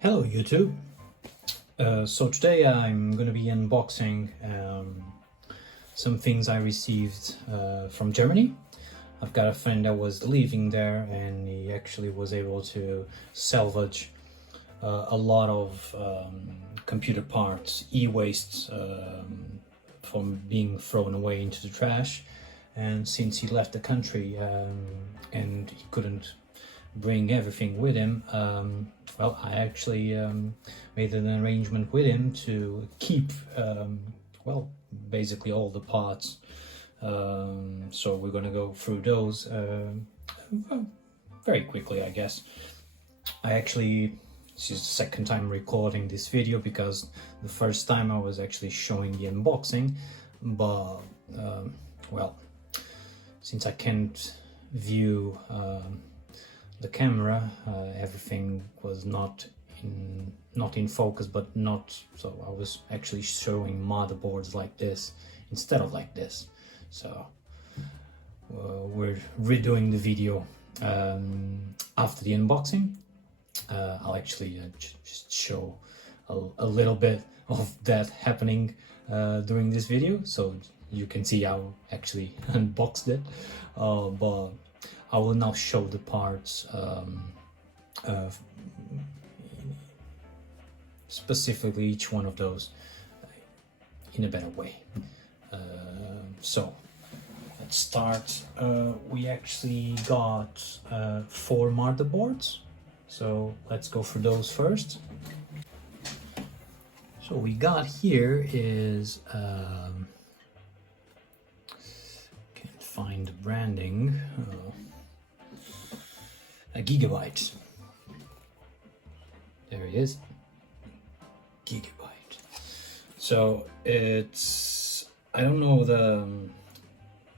Hello YouTube! So today I'm going to be unboxing some things I received from Germany. I've got a friend that was living there and he actually was able to salvage a lot of computer parts, e-waste from being thrown away into the trash. And since he left the country and he couldn't bring everything with him, well, I actually made an arrangement with him to keep, well, basically all the parts. So we're gonna go through those very quickly, I guess. This is the second time recording this video because the first time I was actually showing the unboxing, but well, since I can't view the camera, everything was not in focus, but so I was actually showing motherboards like this instead of like this. So we're redoing the video after the unboxing. I'll actually just show a little bit of that happening during this video, so you can see how I actually unboxed it, but I will now show the parts specifically each one of those in a better way. So let's start. We actually got 4 motherboards, so let's go for those first. So we got here is can't find the branding. A Gigabyte. There it is. Gigabyte. So it's, I don't know the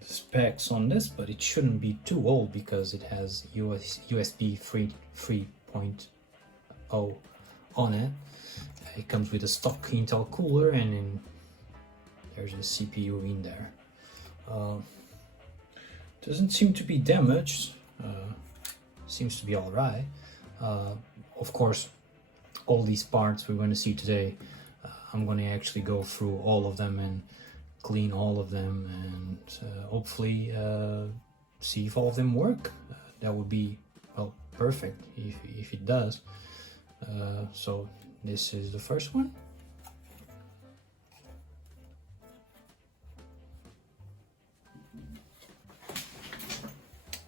specs on this, but it shouldn't be too old because it has USB 3.0 on it. It comes with a stock Intel cooler, and then there's a CPU in there. Doesn't seem to be damaged. Seems to be all right. Of course, all these parts we're going to see today, I'm going to actually go through all of them and clean all of them, and hopefully see if all of them work. That would be, well, perfect if it does. So this is the first one.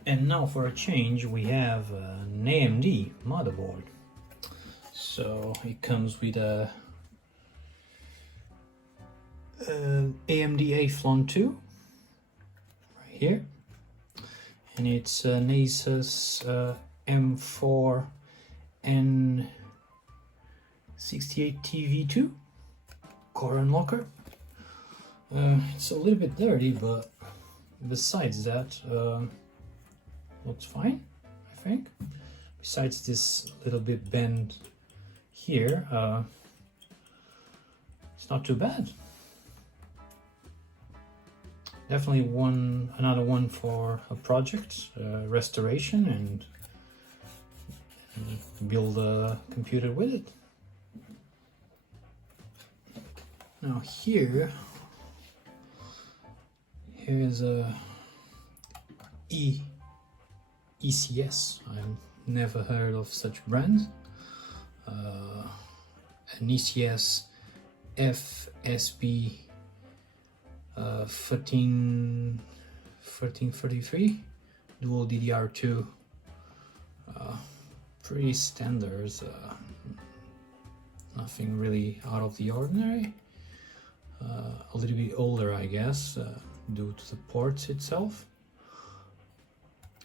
And now for a change, we have an AMD motherboard. So it comes with a AMD Athlon 2 right here, and it's an Asus M4 N68TV2 core unlocker. It's a little bit dirty, but besides that, looks fine, I think. Besides this little bit bend here, it's not too bad. Definitely another one for a project, restoration, and build a computer with it. Now here's a ECS. I've never heard of such brands. An ECS FSB 1333 dual DDR2. Pretty standard, nothing really out of the ordinary. A little bit older, I guess, due to the ports itself.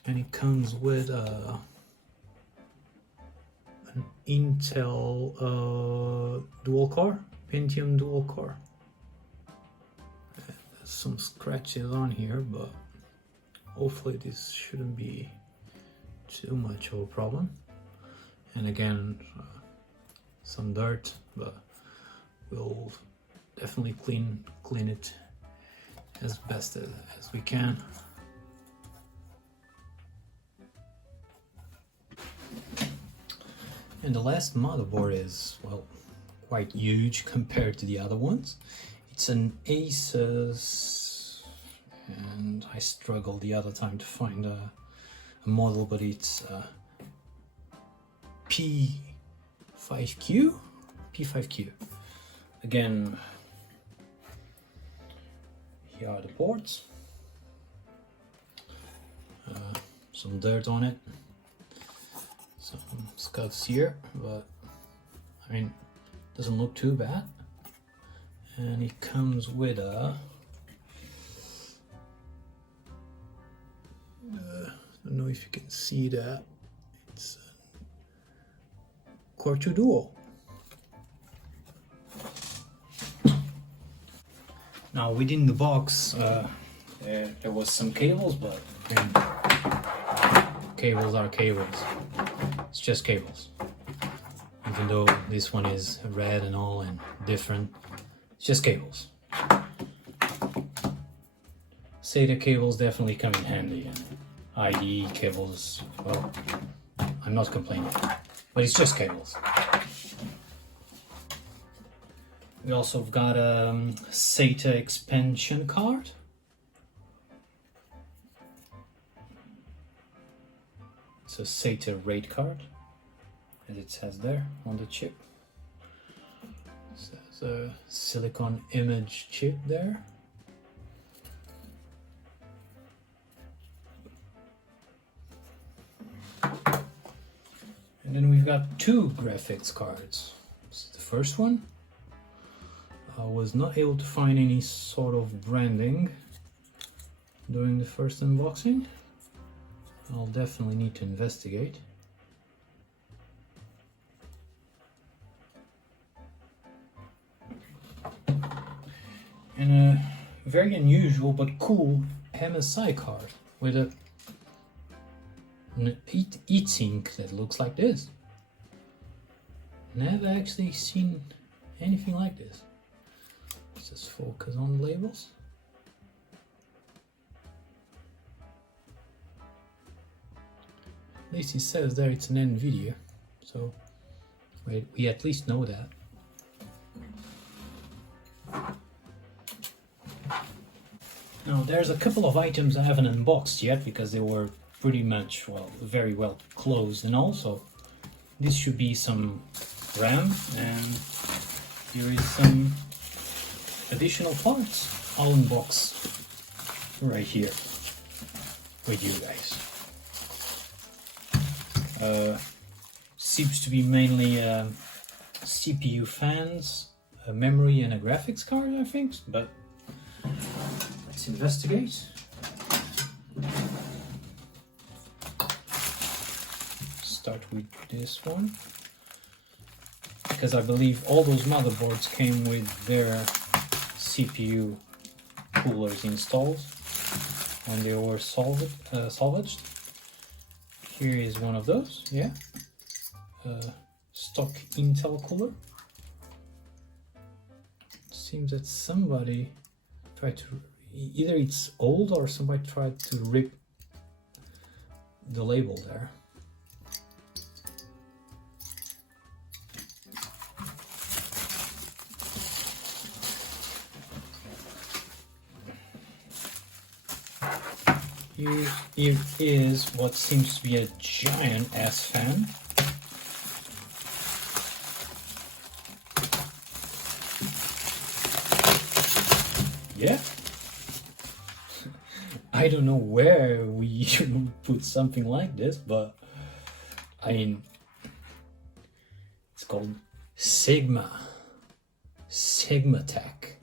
And it comes with an Intel dual core, Pentium dual core. There's some scratches on here, but hopefully this shouldn't be too much of a problem. And again, some dirt, but we'll definitely clean it as best as we can. And the last motherboard is, well, quite huge compared to the other ones. It's an Asus, and I struggled the other time to find a model, but it's P5Q. Again, here are the ports. Some dirt on it, some scuffs here, but I mean, doesn't look too bad. And it comes with a I don't know if you can see that, it's a Core 2 Duo. Now within the box there was some cables, but I mean, cables are cables. It's just cables. Even though this one is red and all and different, it's just cables. SATA cables definitely come in handy, and IDE cables, well, I'm not complaining, but it's just cables. We also got a SATA expansion card. It's a SATA RAID card, as it says there on the chip. It says a silicon image chip there. And then we've got two graphics cards. This is the first one. I was not able to find any sort of branding during the first unboxing. I'll definitely need to investigate. And a very unusual but cool MSI card with an heatsink that looks like this. Never actually seen anything like this. Let's just focus on the labels. At least it says there it's an NVIDIA, so we at least know that. Now there's a couple of items I haven't unboxed yet because they were pretty much, well, very well closed, and also this should be some RAM, and here is some additional parts. I'll unbox right here with you guys. Seems to be mainly CPU fans, a memory and a graphics card, I think, but let's investigate. Start with this one, because I believe all those motherboards came with their CPU coolers installed when they were salvaged. Here is one of those, yeah. Stock Intel cooler. Seems that somebody tried to, either it's old or somebody tried to rip the label there. Here is what seems to be a giant S fan. Yeah. I don't know where we should put something like this, but I mean, it's called Sigma Tech.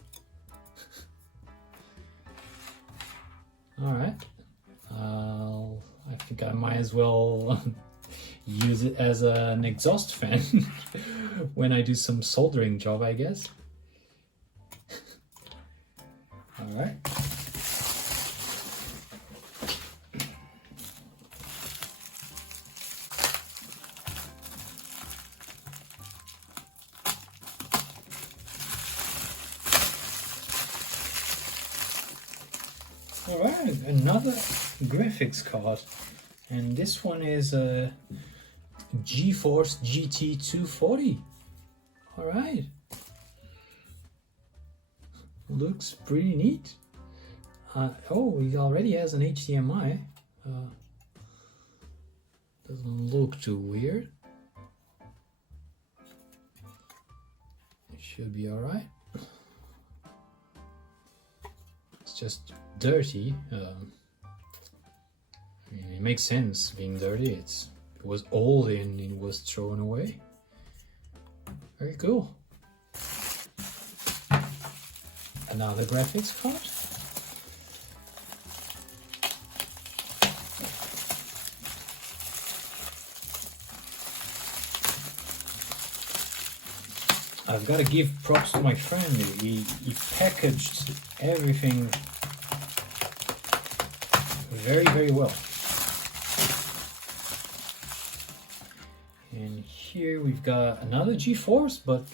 All right. I think I might as well use it as an exhaust fan when I do some soldering job, I guess. All right. Alright, another graphics card, and this one is GeForce GT 240. All right, looks pretty neat. Oh, it already has an HDMI. Doesn't look too weird. It should be all right. It's just dirty. I mean, it makes sense being dirty. It was old and it was thrown away. Very cool. Another graphics card. I've got to give props to my friend. He packaged everything very, very well. And here we've got another GeForce, but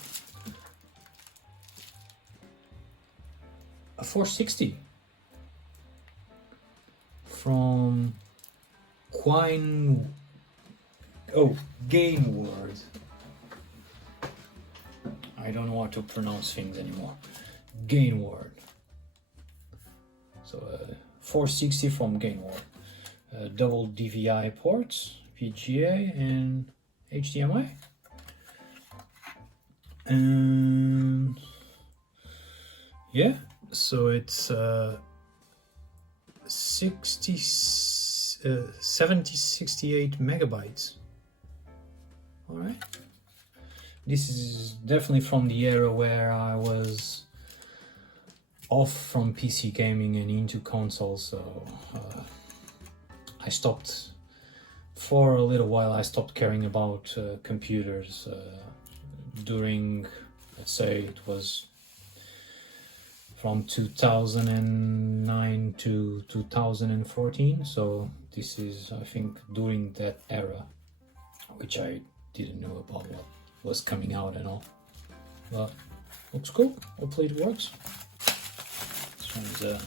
a 460 from Gainward. I don't know how to pronounce things anymore. Gainward. So 460 from Gainward. Double DVI ports, VGA and HDMI. And yeah, so it's 68 megabytes. All right. This is definitely from the era where I was off from PC gaming and into consoles, so I stopped for a little while. I stopped caring about computers during, let's say it was from 2009 to 2014, so this is, I think, during that era, which I didn't know about what was coming out and all, but looks cool. Hopefully it works. This one's a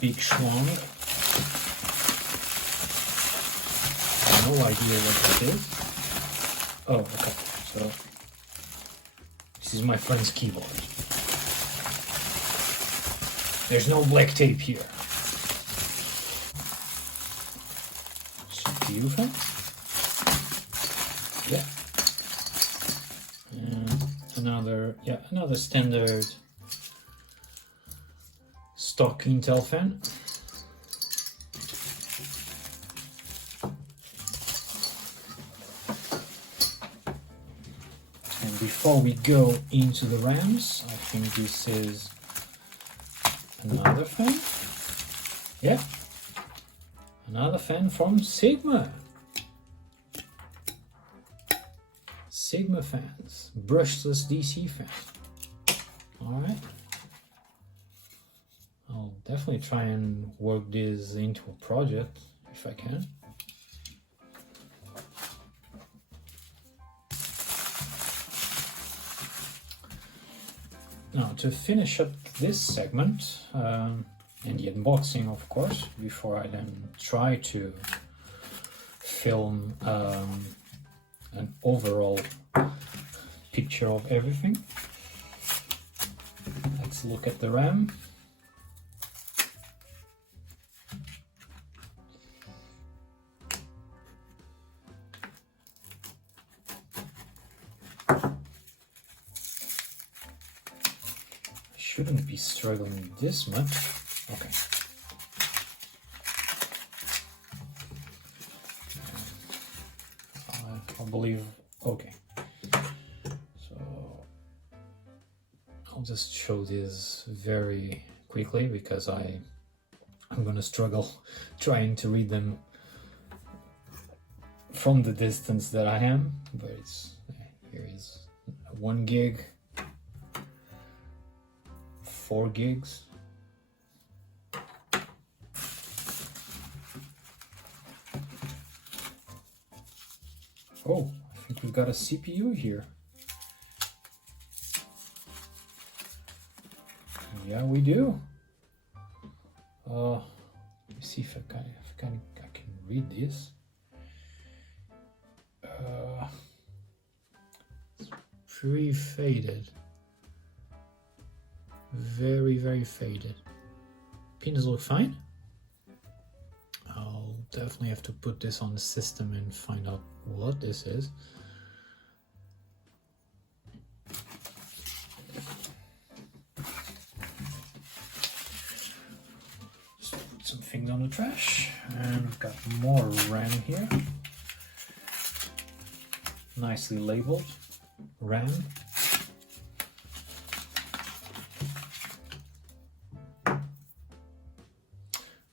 big schlong. No idea what that is. Oh, okay. So this is my friend's keyboard. There's no black tape here. CPU fan? Yeah. Another standard stock Intel fan. And before we go into the RAMs, I think this is another fan. Yeah, another fan from Sigma. Sigma fans, brushless DC fan. All right, I'll definitely try and work this into a project if I can. Now, to finish up this segment and the unboxing, of course, before I then try to film an overall picture of everything, let's look at the RAM. Shouldn't be struggling this much. Okay. I believe, okay. So I'll just show this very quickly because I'm gonna struggle trying to read them from the distance that I am, but here is 1 gig, 4 gigs. Oh, I think we've got a CPU here. Yeah, we do. Let me see if I can read this. It's pretty faded. Very, very faded. Pins look fine. I'll definitely have to put this on the system and find out what this is. Just put some things on the trash, and I've got more RAM here. Nicely labeled RAM.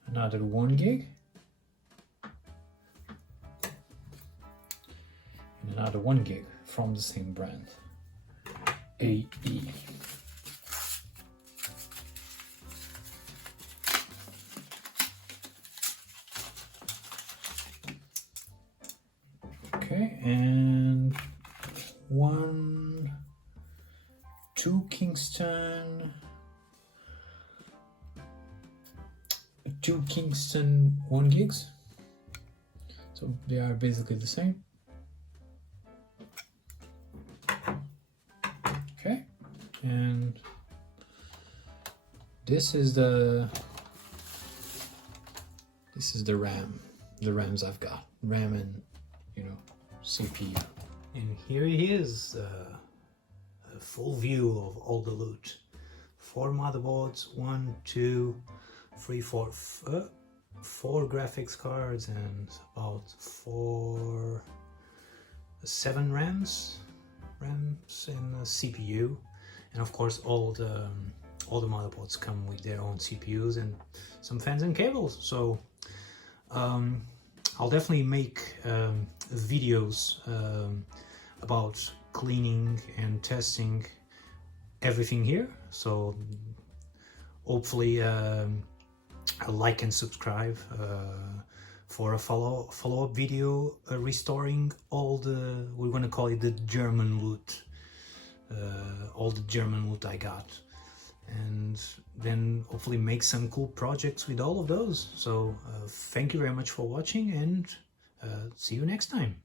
Another 1 gig. And another 1 gig from the same brand, AE. Okay, and two Kingston 1 gigs, so they are basically the same. Okay, and this is the RAMs I've got, RAM and CPU. And here he is, a full view of all the loot. 4 motherboards, 1, 2, 3, 4, 4 graphics cards, and about 7 RAMs in the CPU, and of course all the motherboards come with their own CPUs and some fans and cables. So I'll definitely make videos about cleaning and testing everything here. So hopefully a like and subscribe for a follow-up video restoring all the, we're gonna call it the German loot, all the German loot I got, and then hopefully make some cool projects with all of those. So thank you very much for watching, and see you next time.